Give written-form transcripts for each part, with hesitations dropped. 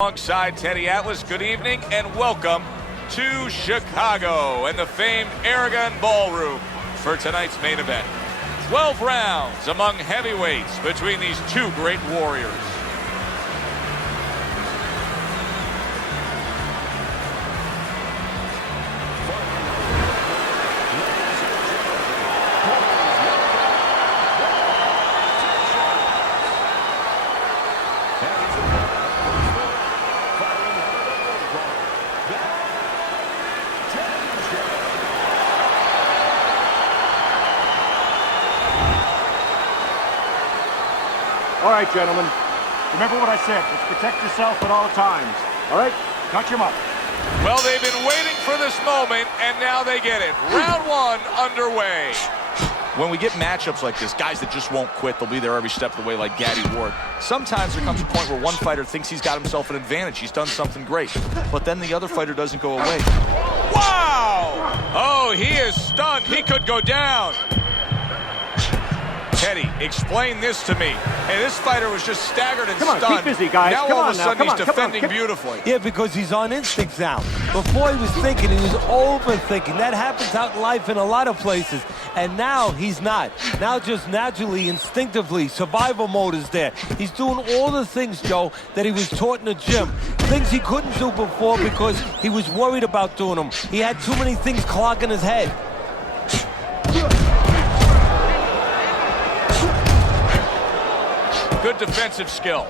Alongside Teddy Atlas, good evening and welcome to Chicago and the famed Aragon Ballroom for tonight's main event. 12 rounds among heavyweights between these two great warriors. All right, gentlemen. Remember what I said. Just protect yourself at all times. All right? Touch him up. Well, they've been waiting for this moment, and now they get it. Round one underway. When we get matchups like this, guys that just won't quit, they'll be there every step of the way like Gaddy Ward. Sometimes there comes a point where one fighter thinks he's got himself an advantage. He's done something great. But then the other fighter doesn't go away. Wow! Oh, he is stunned. He could go down. Teddy, explain this to me. Hey, this fighter was just staggered and stunned. stunned. Keep busy, guys. Now all of a sudden he's defending beautifully. Yeah, because he's on instinct now. Before he was thinking, he was overthinking. That happens out in life in a lot of places. And now he's not. Now just naturally, instinctively, survival mode is there. He's doing all the things, Joe, that he was taught in the gym. Things he couldn't do before because he was worried about doing them. He had too many things clogging his head. Good defensive skill.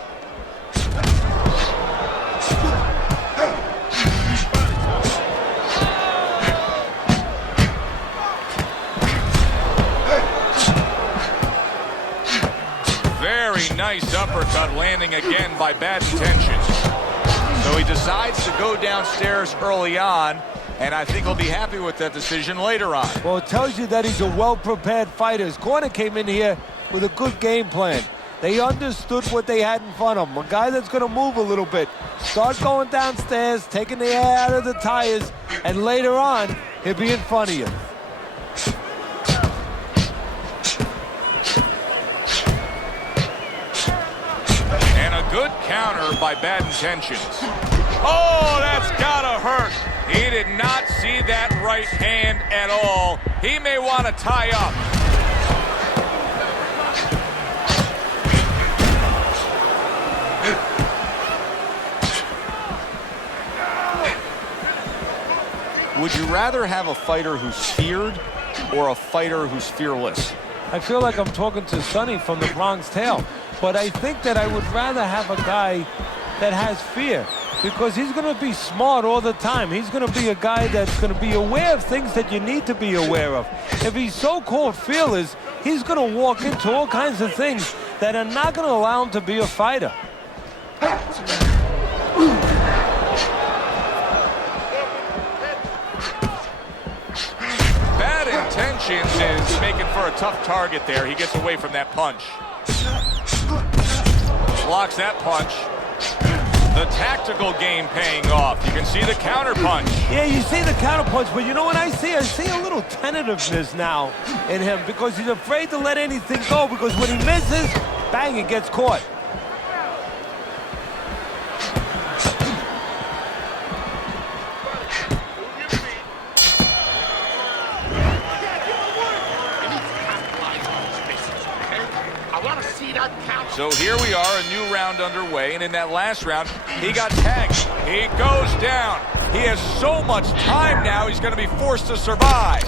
Very nice uppercut landing again by Bad Intentions. So he decides to go downstairs early on, and I think he'll be happy with that decision later on. Well, it tells you that he's a well-prepared fighter. His corner came in here with a good game plan. They understood what they had in front of him. A guy that's going to move a little bit. Start going downstairs, taking the air out of the tires, and later on, he'll be in front of you. And a good counter by Bad Intentions. Oh, that's gotta hurt. He did not see that right hand at all. He may want to tie up. Would you rather have a fighter who's feared or a fighter who's fearless? I feel like I'm talking to Sonny from the Bronx Tale, but I think that I would rather have a guy that has fear because he's going to be smart all the time. He's going to be a guy that's going to be aware of things that you need to be aware of. If he's so-called fearless, he's going to walk into all kinds of things that are not going to allow him to be a fighter. Intentions is making for a tough target there. He gets away from that punch. Blocks that punch. The tactical game paying off. You can see the counter punch. Yeah, you see the counter punch, but you know what I see? I see a little tentativeness now in him because he's afraid to let anything go because when he misses, bang, it gets caught. So here we are, a new round underway, and in that last round, he got tagged. He goes down. He has so much time now, he's going to be forced to survive.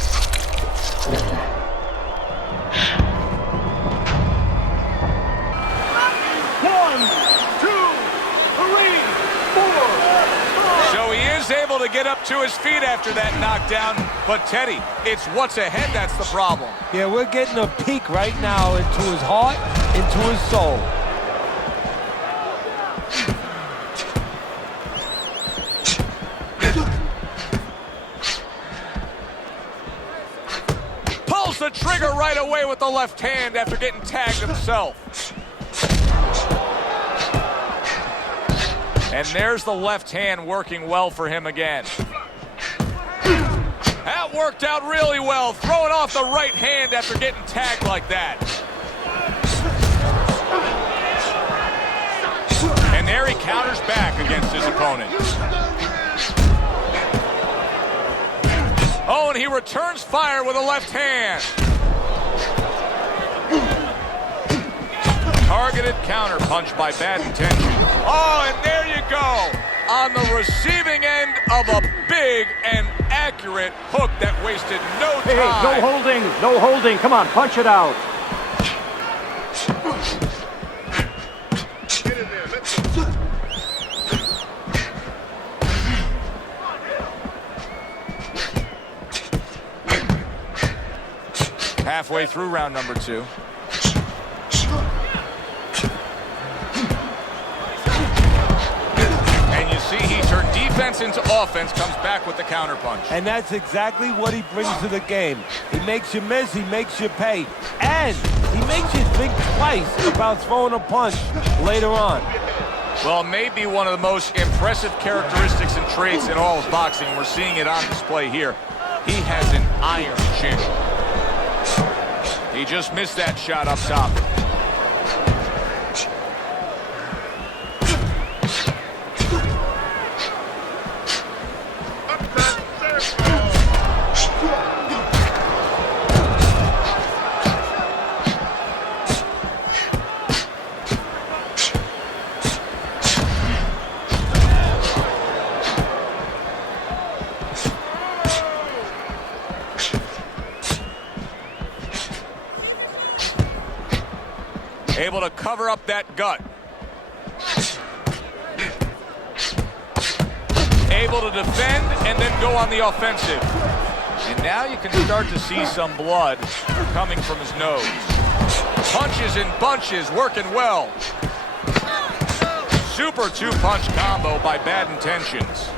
One, two, three, four. So he is able to get up to his feet after that knockdown, but Teddy, it's what's ahead that's the problem. Yeah, we're getting a peek right now into his heart, into his soul. Pulls the trigger right away with the left hand after getting tagged himself. And there's the left hand working well for him again. That worked out really well, throwing off the right hand after getting tagged like that. And there he counters back against his opponent. Oh, and he returns fire with a left hand. Targeted counter punch by Bad Intention. Oh, and there you go. On the receiving end of a big and accurate hook that wasted no time. Hey, no holding, no holding. Come on, punch it out. Get in there, let's go. Halfway through round number 2. And you see he turned defense into offense, comes back with the counterpunch. And that's exactly what he brings to the game. He makes you miss, he makes you pay, and he makes you think twice about throwing a punch later on. Well, maybe one of the most impressive characteristics and traits in all of boxing. We're seeing it on display here. He has an iron chin. He just missed that shot up top. Able to cover up that gut. Able to defend and then go on the offensive. And now you can start to see some blood coming from his nose. Punches in bunches, working well. Super two-punch combo by Bad Intentions.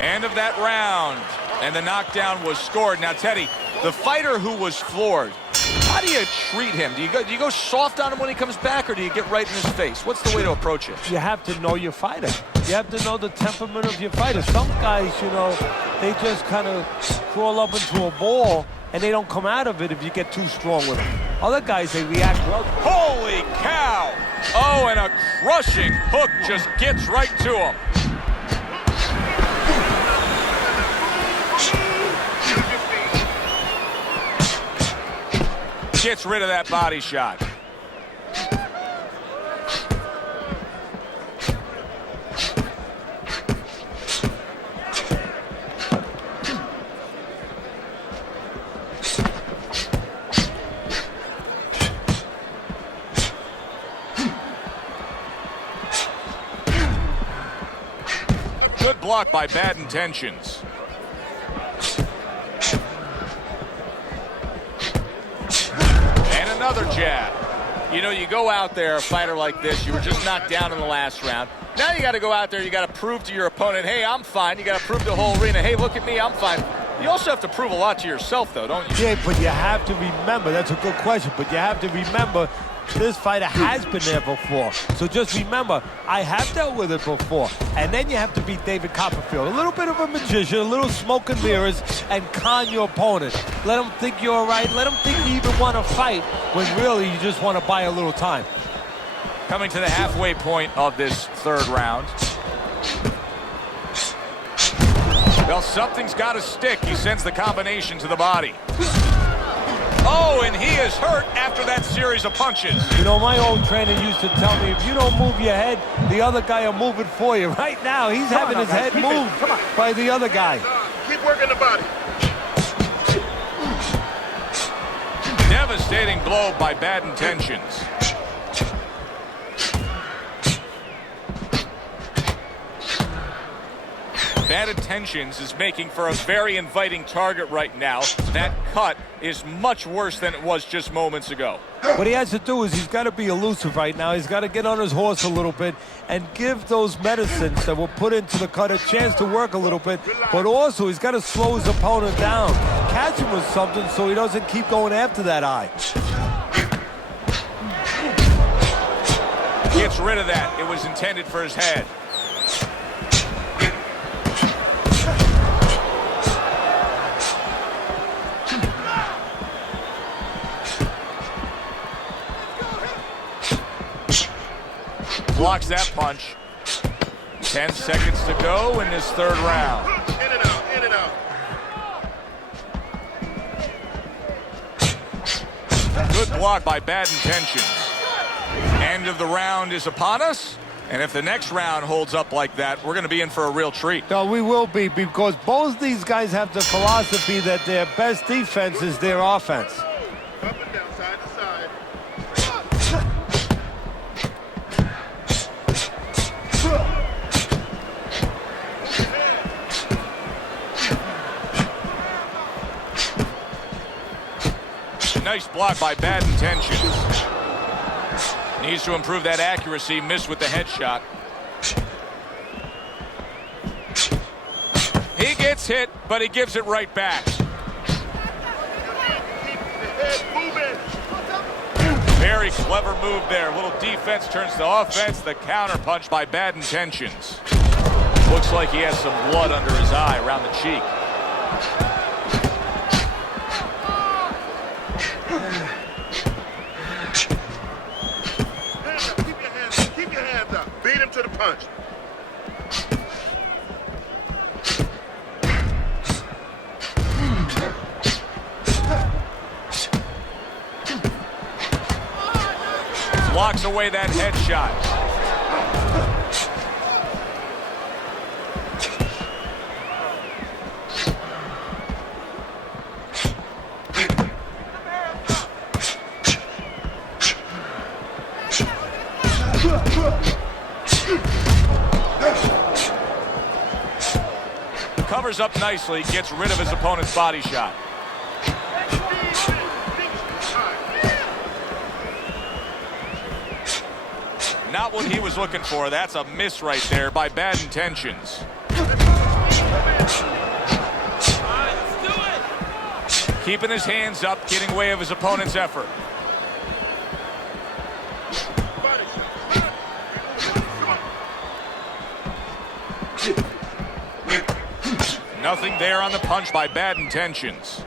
End of that round, and the knockdown was scored. Now, Teddy, the fighter who was floored, how do you treat him? Do you go soft on him when he comes back, or do you get right in his face? What's the way to approach it? You have to know your fighter. You have to know the temperament of your fighter. Some guys, you know, they just kind of crawl up into a ball, and they don't come out of it if you get too strong with them. Other guys, they react well. Holy cow! Oh, and a crushing hook just gets right to him. Gets rid of that body shot. Good block by Bad Intentions. Another jab. You know, you go out there, a fighter like this, you were just knocked down in the last round. Now you got to go out there, you got to prove to your opponent, hey, I'm fine. You got to prove to the whole arena, hey, look at me, I'm fine. You also have to prove a lot to yourself, though, don't you? Yeah, but you have to remember, that's a good question, but you have to remember this fighter has been there before. So just remember, I have dealt with it before. And then you have to beat David Copperfield. A little bit of a magician, a little smoke and mirrors, and con your opponent. Let him think you're all right. Let him think you even want to fight when really you just want to buy a little time. Coming to the halfway point of this third round. Well, something's got to stick. He sends the combination to the body. Oh, and he is hurt after that series of punches. You know, my old trainer used to tell me, if you don't move your head, the other guy will move it for you. Right now, he's having his head moved by the other guy. Keep working the body. Devastating blow by Bad Intentions. Bad Intentions is making for a very inviting target right now. That cut is much worse than it was just moments ago. What he has to do is he's got to be elusive right now. He's got to get on his horse a little bit and give those medicines that were put into the cut a chance to work a little bit. But also, he's got to slow his opponent down. Catch him with something so he doesn't keep going after that eye. Gets rid of that. It was intended for his head. blocks that punch. 10 seconds to go in this third round. In and out, in and out. Good block by Bad Intentions. End of the round is upon us. And if the next round holds up like that, we're going to be in for a real treat. No, we will be, because both these guys have the philosophy that their best defense is their offense. Up and down, side to side. Nice block by Bad Intentions. Needs to improve that accuracy. Missed with the headshot. He gets hit, but he gives it right back. Keep the head moving. Very clever move there. A little defense turns to offense. The counter punch by Bad Intentions. Looks like he has some blood under his eye around the cheek. Keep your hands up. Beat him to the punch. Blocks away that headshot. Covers up nicely, gets rid of his opponent's body shot. Not what he was looking for. That's a miss right there by Bad Intentions. Keeping his hands up, getting way of his opponent's effort. Nothing there on the punch by Bad Intentions.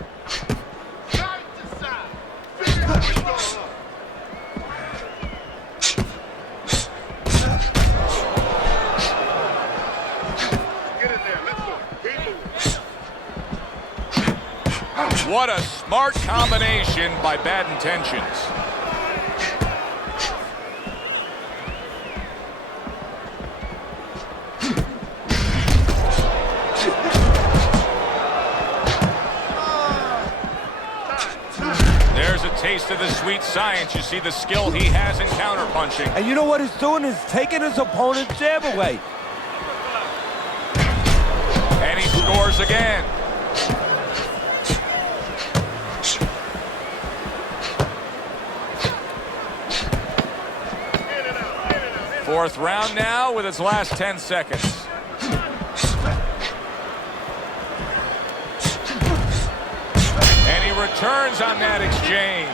What a smart combination by Bad Intentions. There's a taste of the sweet science. You see the skill he has in counterpunching. And you know what he's doing is taking his opponent's jab away. And he scores again. Fourth round now with its last 10 seconds. And he returns on that exchange.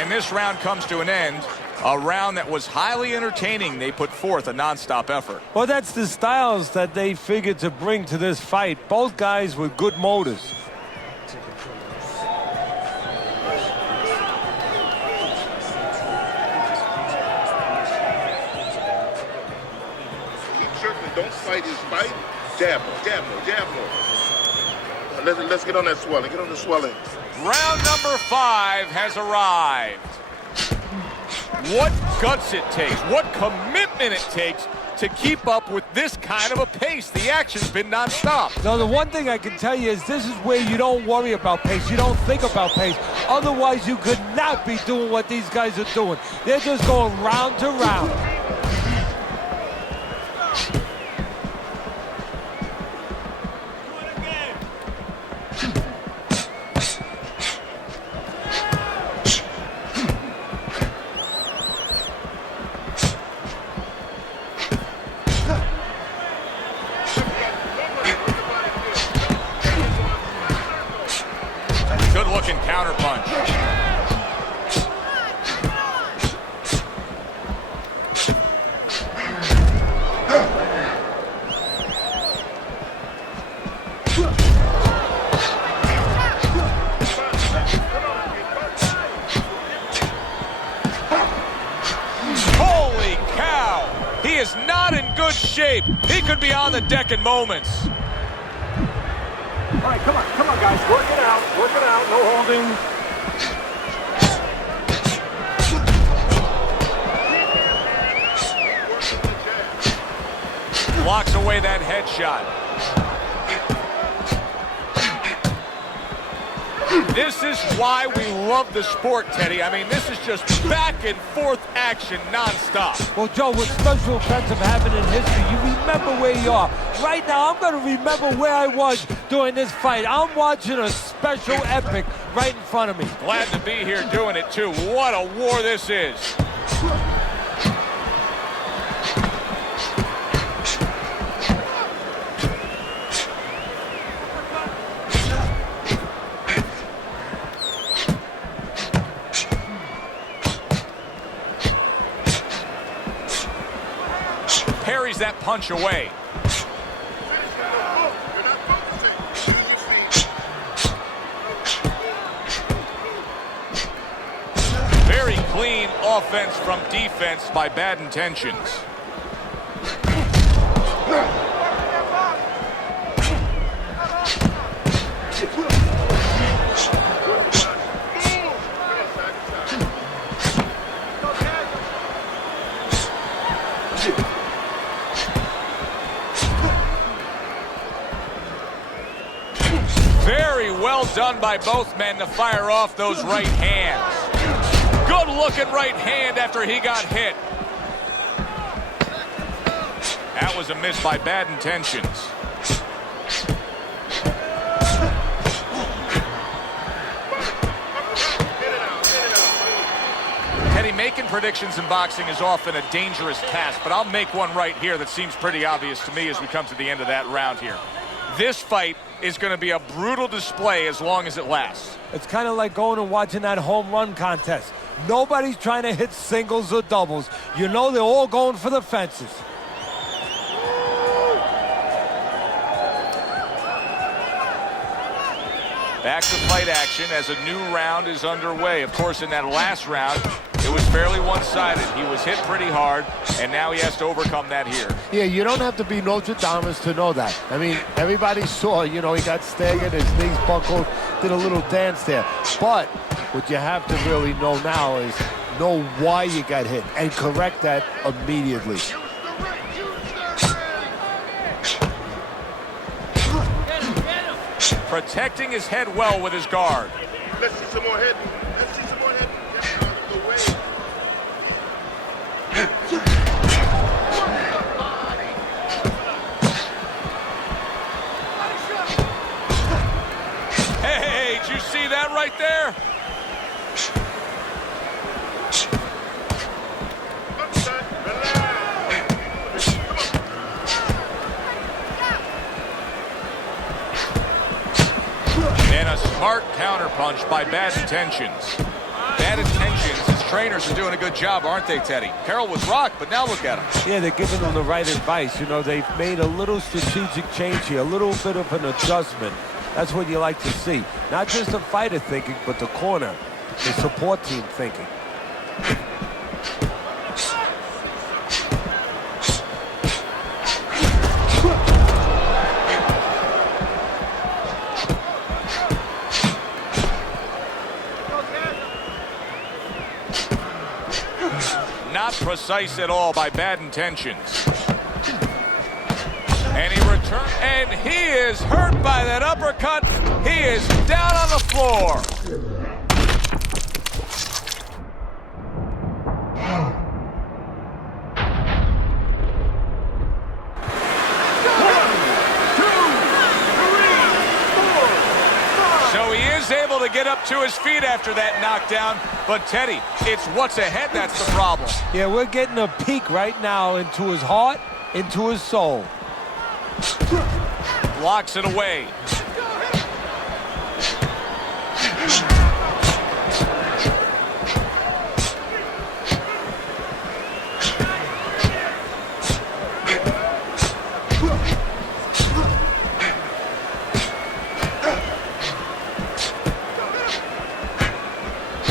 And this round comes to an end. A round that was highly entertaining. They put forth a nonstop effort. Well, that's the styles that they figured to bring to this fight. Both guys with good motors. Don't fight his fight. Jab him, jab him, jab him. Let's get on that swelling. Get on the swelling. Round number 5 has arrived. What guts it takes, what commitment it takes to keep up with this kind of a pace. The action's been nonstop. Now, the one thing I can tell you is this is where you don't worry about pace. You don't think about pace. Otherwise, you could not be doing what these guys are doing. They're just going round to round. Good-looking counterpunch. good shape. He could be on the deck in moments. All right, come on, guys. Work it out. No holding. Blocks away that headshot. This is why we love the sport, Teddy. I mean, this is just back and forth action nonstop. Well, Joe, with special events have happened in history, you remember where you are. Right now, I'm going to remember where I was during this fight. I'm watching a special epic right in front of me. Glad to be here doing it, too. What a war this is. Parries that punch away. Very clean offense from defense by bad intentions. Very well done by both men to fire off those right hands. Good looking right hand after he got hit. That was a miss by bad intentions. Teddy, making predictions in boxing is often a dangerous task, but I'll make one right here that seems pretty obvious to me as we come to the end of that round here. This fight is going to be a brutal display as long as it lasts. It's kind of like going and watching that home run contest. Nobody's trying to hit singles or doubles. You know they're all going for the fences. Back to fight action as a new round is underway. Of course, in that last round, it was fairly one-sided. He was hit pretty hard, and now he has to overcome that here. Yeah, you don't have to be Nostradamus to know that. I mean, everybody saw, you know, he got staggered, his knees buckled, did a little dance there. But what you have to really know now is know why you got hit and correct that immediately. Protecting his head well with his guard. Let's see some more head. Let's see some more head. Get out of the way. Hey, did you see that right there? And a smart counterpunch by bad intentions. Bad intentions. His trainers are doing a good job, aren't they, Teddy? Carroll was rocked, but now look at him. Yeah, they're giving him the right advice. You know, they've made a little strategic change here, a little bit of an adjustment. That's what you like to see. Not just the fighter thinking, but the corner, the support team thinking. Not precise at all by bad intentions. And he returns, and he is hurt by that uppercut. He is down on the floor. So he is able to get up to his feet after that knockdown. But Teddy, it's what's ahead that's the problem. Yeah, we're getting a peek right now into his heart, into his soul. Blocks it away.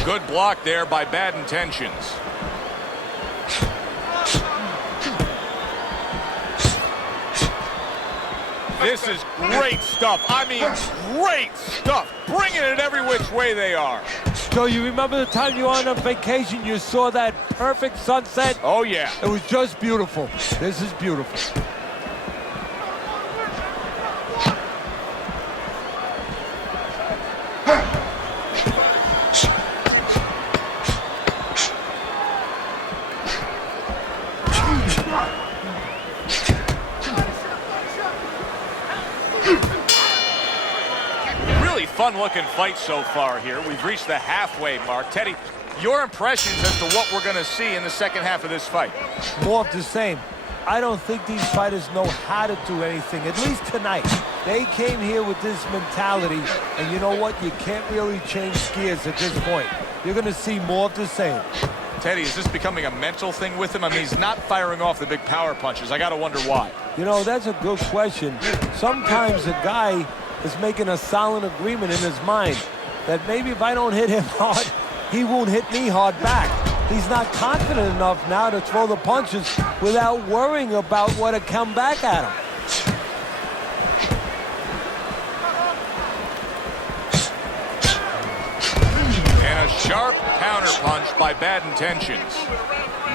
Good block there by bad intentions. This is great stuff. I mean, great stuff. Bringing it every which way they are. Joe, you remember the time you were on vacation, you saw that perfect sunset? Oh, yeah. It was just beautiful. This is beautiful. Fun-looking fight so far here. We've reached the halfway mark. Teddy, your impressions as to what we're going to see in the second half of this fight? More of the same. I don't think these fighters know how to do anything, at least tonight. They came here with this mentality, and you know what? You can't really change gears at this point. You're going to see more of the same. Teddy, is this becoming a mental thing with him? I mean, he's not firing off the big power punches. I got to wonder why. You know, that's a good question. Sometimes a guy is making a silent agreement in his mind that maybe if I don't hit him hard, he won't hit me hard back. He's not confident enough now to throw the punches without worrying about what to come back at him. And a sharp counterpunch by Bad Intentions.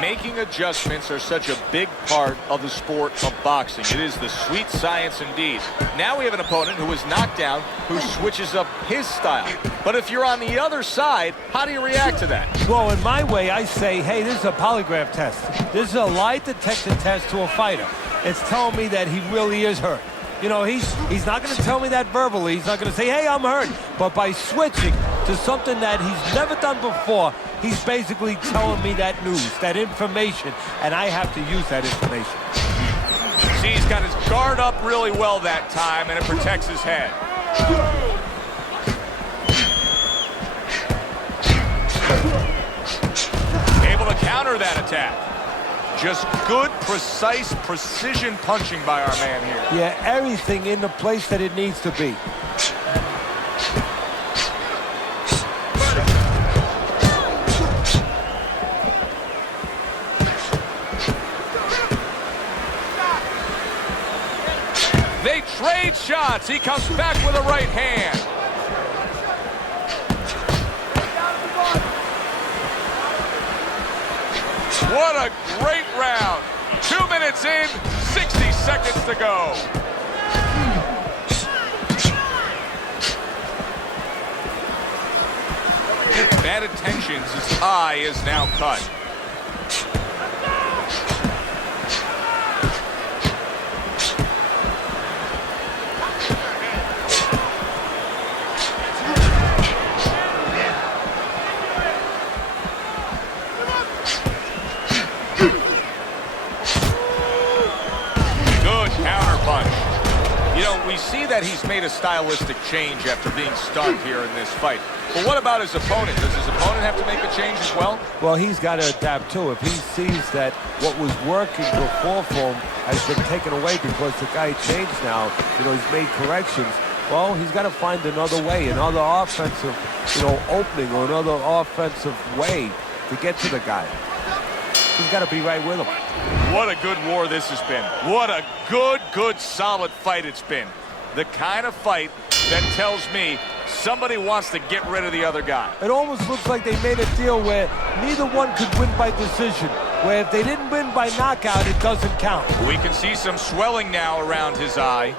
Making adjustments are such a big part of the sport of boxing. It is the sweet science indeed. Now we have an opponent who is knocked down, who switches up his style. But if you're on the other side, how do you react to that? Well, in my way, I say, hey, this is a polygraph test. This is a lie detector test to a fighter. It's telling me that he really is hurt. You know, he's not going to tell me that verbally. He's not going to say, hey, I'm hurt. But by switching to something that he's never done before, he's basically telling me that news, that information, and I have to use that information. See, he's got his guard up really well that time, and it protects his head. Able to counter that attack. Just good, precise, precision punching by our man here. Yeah, everything in the place that it needs to be. They trade shots. He comes back with a right hand. What a great round. 2 minutes in, 60 seconds to go. Bad Intentions, his eye is now cut. We see that he's made a stylistic change after being stunned here in this fight. But what about his opponent? Does his opponent have to make a change as well? Well, he's got to adapt too. If he sees that what was working before for him has been taken away because the guy changed now, you know, he's made corrections, well, he's got to find another way, another offensive, you know, opening or another offensive way to get to the guy. He's got to be right with him. What a good war this has been. What a good, solid fight it's been. The kind of fight that tells me somebody wants to get rid of the other guy. It almost looks like they made a deal where neither one could win by decision, where if they didn't win by knockout, it doesn't count. We can see some swelling now around his eye.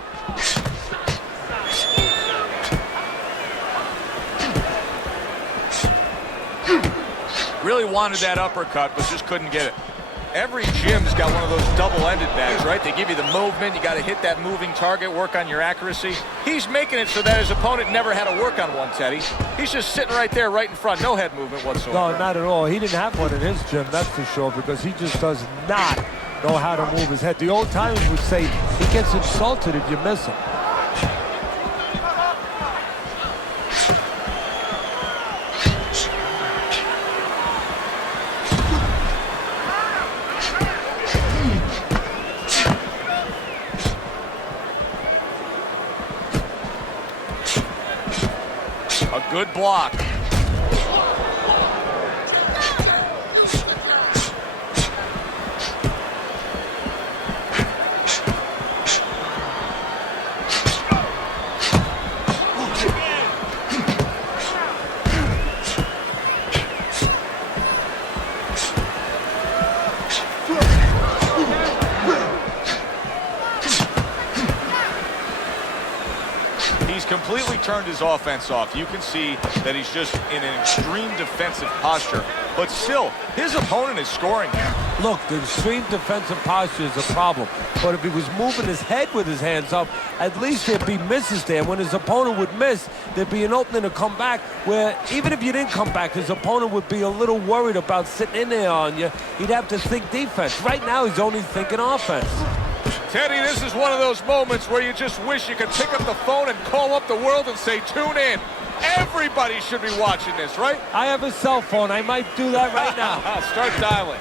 Really wanted that uppercut, but just couldn't get it. Every gym's got one of those double-ended bags, right? They give you the movement. You got to hit that moving target, work on your accuracy. He's making it so that his opponent never had to work on one, Teddy. He's just sitting right there, right in front. No head movement whatsoever. No, not at all. He didn't have one in his gym, that's for sure, because he just does not know how to move his head. The old timers would say he gets insulted if you miss him. Good block. turned his offense off. You can see that he's just in an extreme defensive posture. But still, his opponent is scoring here. Look, the extreme defensive posture is a problem. But if he was moving his head with his hands up, at least there'd be misses there. When his opponent would miss, there'd be an opening to come back where even if you didn't come back, his opponent would be a little worried about sitting in there on you. He'd have to think defense. Right now, he's only thinking offense. Teddy, this is one of those moments where you just wish you could pick up the phone and call up the world and say, tune in. Everybody should be watching this, right? I have a cell phone. I might do that right now. Start dialing.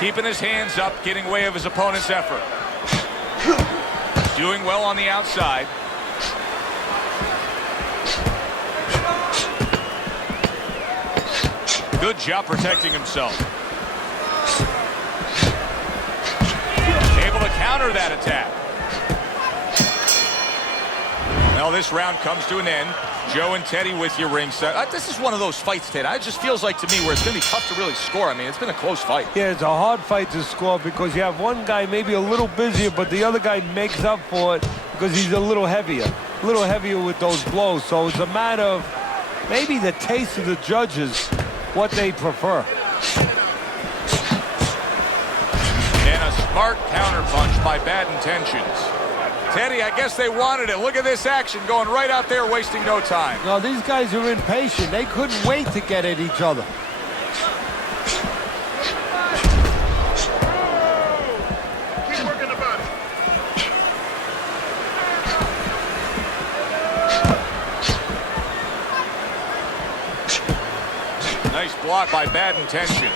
Keeping his hands up, getting way of his opponent's effort. Doing well on the outside. Good job protecting himself. Able to counter that attack. Well, this round comes to an end. Joe and Teddy with you ringside. This is one of those fights, Ted. It just feels like to me where it's going to be tough to really score. I mean, it's been a close fight. Yeah, it's a hard fight to score because you have one guy maybe a little busier, but the other guy makes up for it because he's a little heavier with those blows. So it's a matter of maybe the taste of the judges, what they prefer. And a smart counterpunch by Bad Intentions. Teddy, I guess they wanted it. Look at this action going right out there, wasting no time. No, these guys are impatient. They couldn't wait to get at each other. Keep working the body. Nice block by Bad Intentions.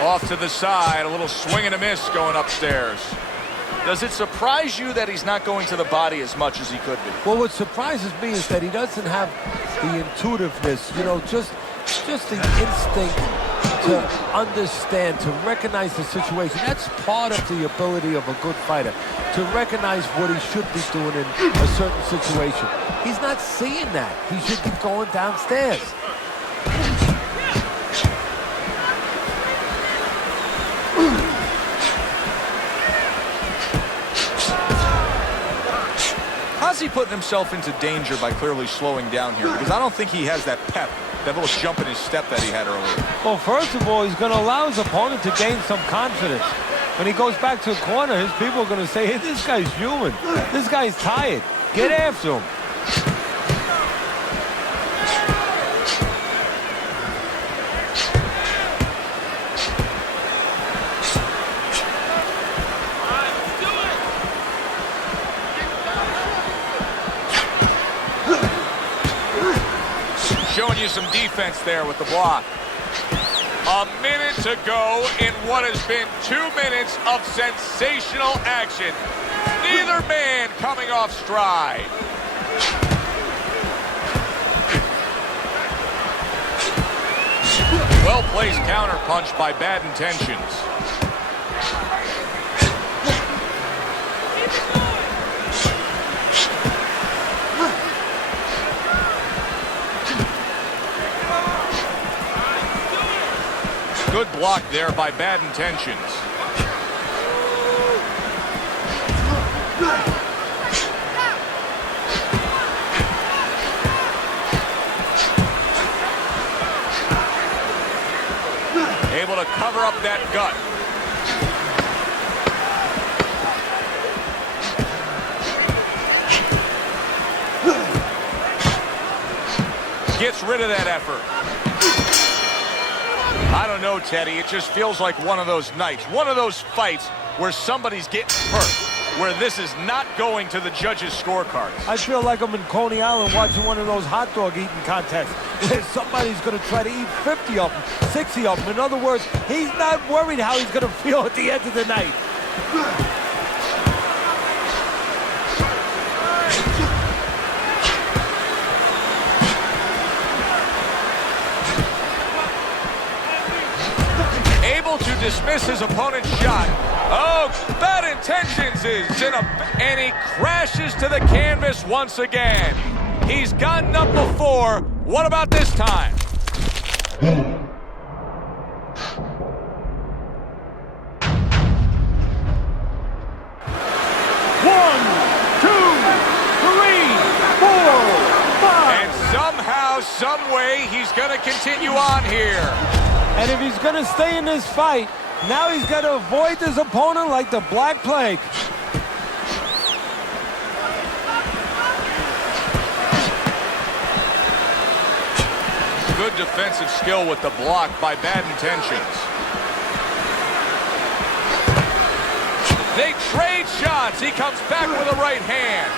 Off to the side, a little swing and a miss going upstairs. Does it surprise you that he's not going to the body as much as he could be? Well, what surprises me is that he doesn't have the intuitiveness, you know, just the instinct to understand, to recognize the situation. That's part of the ability of a good fighter, to recognize what he should be doing in a certain situation. He's not seeing that. He should be going downstairs. How's he putting himself into danger by clearly slowing down here? Because I don't think he has that pep, that little jump in his step that he had earlier. Well, first of all, he's going to allow his opponent to gain some confidence. When he goes back to the corner, his people are going to say, hey, this guy's human. This guy's tired. Get after him. Showing you some defense there with the block. A minute to go in what has been 2 minutes of sensational action. Neither man coming off stride. Well-placed counter punch by Bad Intentions. Good block there by Bad Intentions. Able to cover up that gut. Gets rid of that effort. I don't know, Teddy. It just feels like one of those nights, one of those fights where somebody's getting hurt. where this is not going to the judges' scorecard. I feel like I'm in Coney Island watching one of those hot dog eating contests where somebody's going to try to eat 50 of them, 60 of them. In other words, he's not worried how he's going to feel at the end of the night. Able to dismiss his opponent's shot. Oh, bad intentions and he crashes to the canvas once again. He's gotten up before. What about this time? 1, 2, 3, 4, 5. And somehow, some way, he's going to continue on here. And if he's going to stay in this fight, now he's got to avoid his opponent like the Black Plague. Good defensive skill with the block by Bad Intentions. They trade shots. He comes back with a right hand.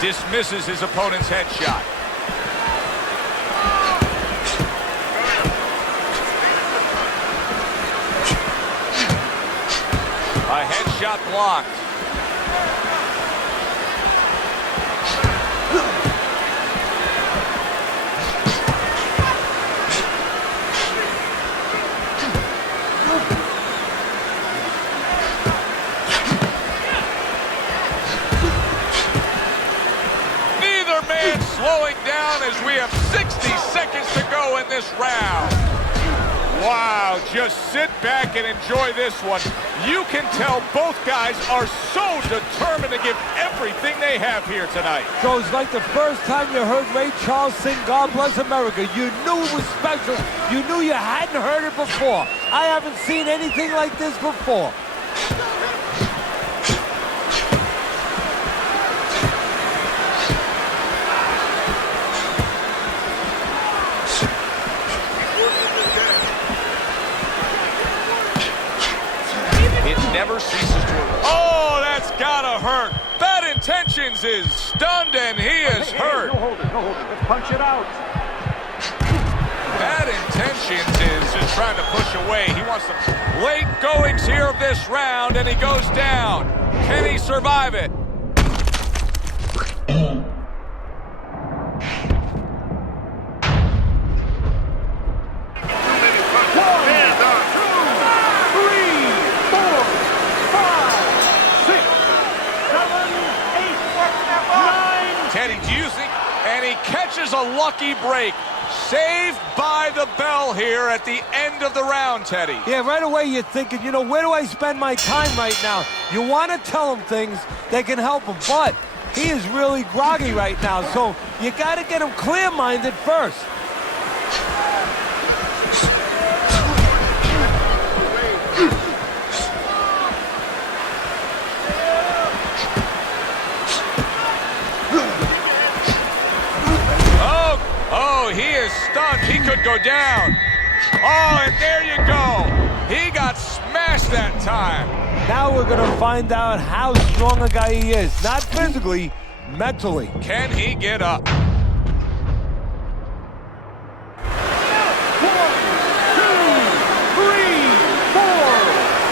Dismisses his opponent's headshot. A headshot blocked. Slowing down as we have 60 seconds to go in this round. Wow, just sit back and enjoy this one. You can tell both guys are so determined to give everything they have here tonight. So it's like the first time you heard Ray Charles sing God Bless America. You knew it was special. You knew you hadn't heard it before. I haven't seen anything like this before. Never ceases to. Oh, that's gotta hurt. Bad Intentions is stunned and he is hurt. No holding, no holding. Let's punch it out. Bad Intentions is just trying to push away. He wants some late goings here of this round, and he goes down. Can he survive it? Teddy, do you think? And he catches a lucky break. Saved by the bell here at the end of the round, Teddy. Yeah, right away you're thinking, you know, where do I spend my time right now? You want to tell him things that can help him, but he is really groggy right now, so you got to get him clear-minded first. Oh, he is stunned. He could go down. Oh, and there you go. He got smashed that time. Now we're going to find out how strong a guy he is. Not physically, mentally. Can he get up? 1, 2, 3, 4,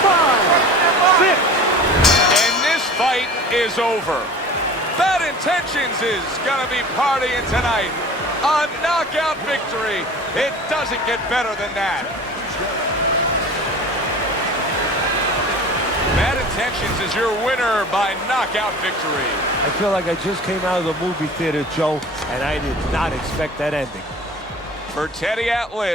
5, 6. And this fight is over. Bad Intentions is going to be partying tonight. A knockout victory. It doesn't get better than that. Bad Intentions is your winner by knockout victory. I feel like I just came out of the movie theater, Joe, and I did not expect that ending. For Teddy Atlas.